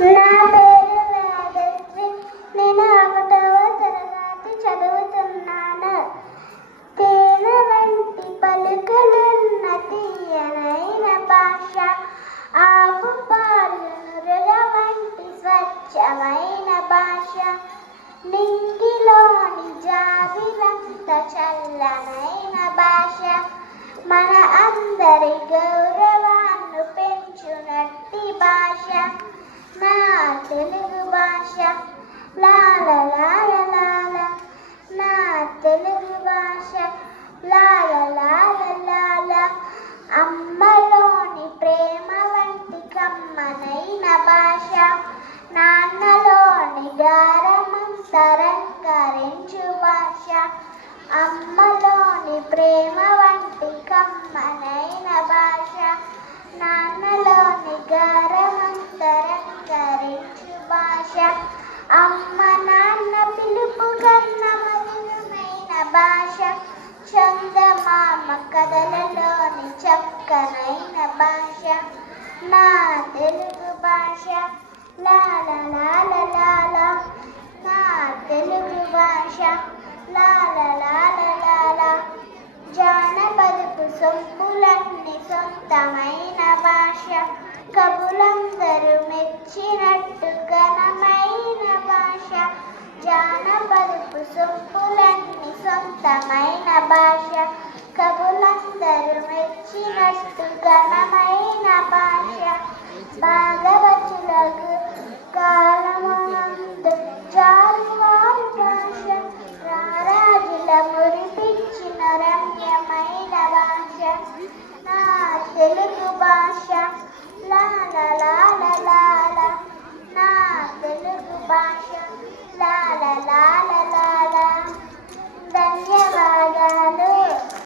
నా పేరు వేదశ్రీ. నేను 1వ తరగతి చదువుతున్నాను. తేనె వంటి పలుకులున్న తీయనైన భాష, ఆపు పాలు నురుగ వంటి స్వచ్ఛమైన భాష, నింగిలోని జాబిలంత చల్లనైన భాష, మన అందరి గౌరవాన్ని పెంచునట్టి భాష నా తెలుగు భాష. లాల లాల లాల నా తెలుగు భాష. లాల లాల లాల అమ్మలోని ప్రేమ వంటి కమ్మనైన భాష, నాన్నలోని గారమంతరంకరించు భాష, అమ్మలోని ప్రేమ వంటి కమ్మనైన భాష, నాన్నలోని గారమంతరంకరించు భాష, అమ్మ నాన్న పిలుపు కన్న మధురమైన భాష, చందమామ కథలలోని చక్కనైన భాష నా తెలుగు భాష. లాల లాల లాల నా తెలుగు భాష. లాల లాల లాల జానపదపు సొంపులన్నీ సొంతమైన భాష, కవులందరూ మెచ్చినట్టు ఘనమైన భాష, జానపదపు సొంపులన్నీ సొంతమైన భాష, కవులందరూ మెచ్చినట్టు ఘనమైన భాష, భాగవతులకు కాలమందు జాలువారు భాష, రారాజుల మురిపించిన రమ్యమైన భాష నా తెలుగు భాష. లాల లాల లాల నా తెలుగు భాష. లాల లాల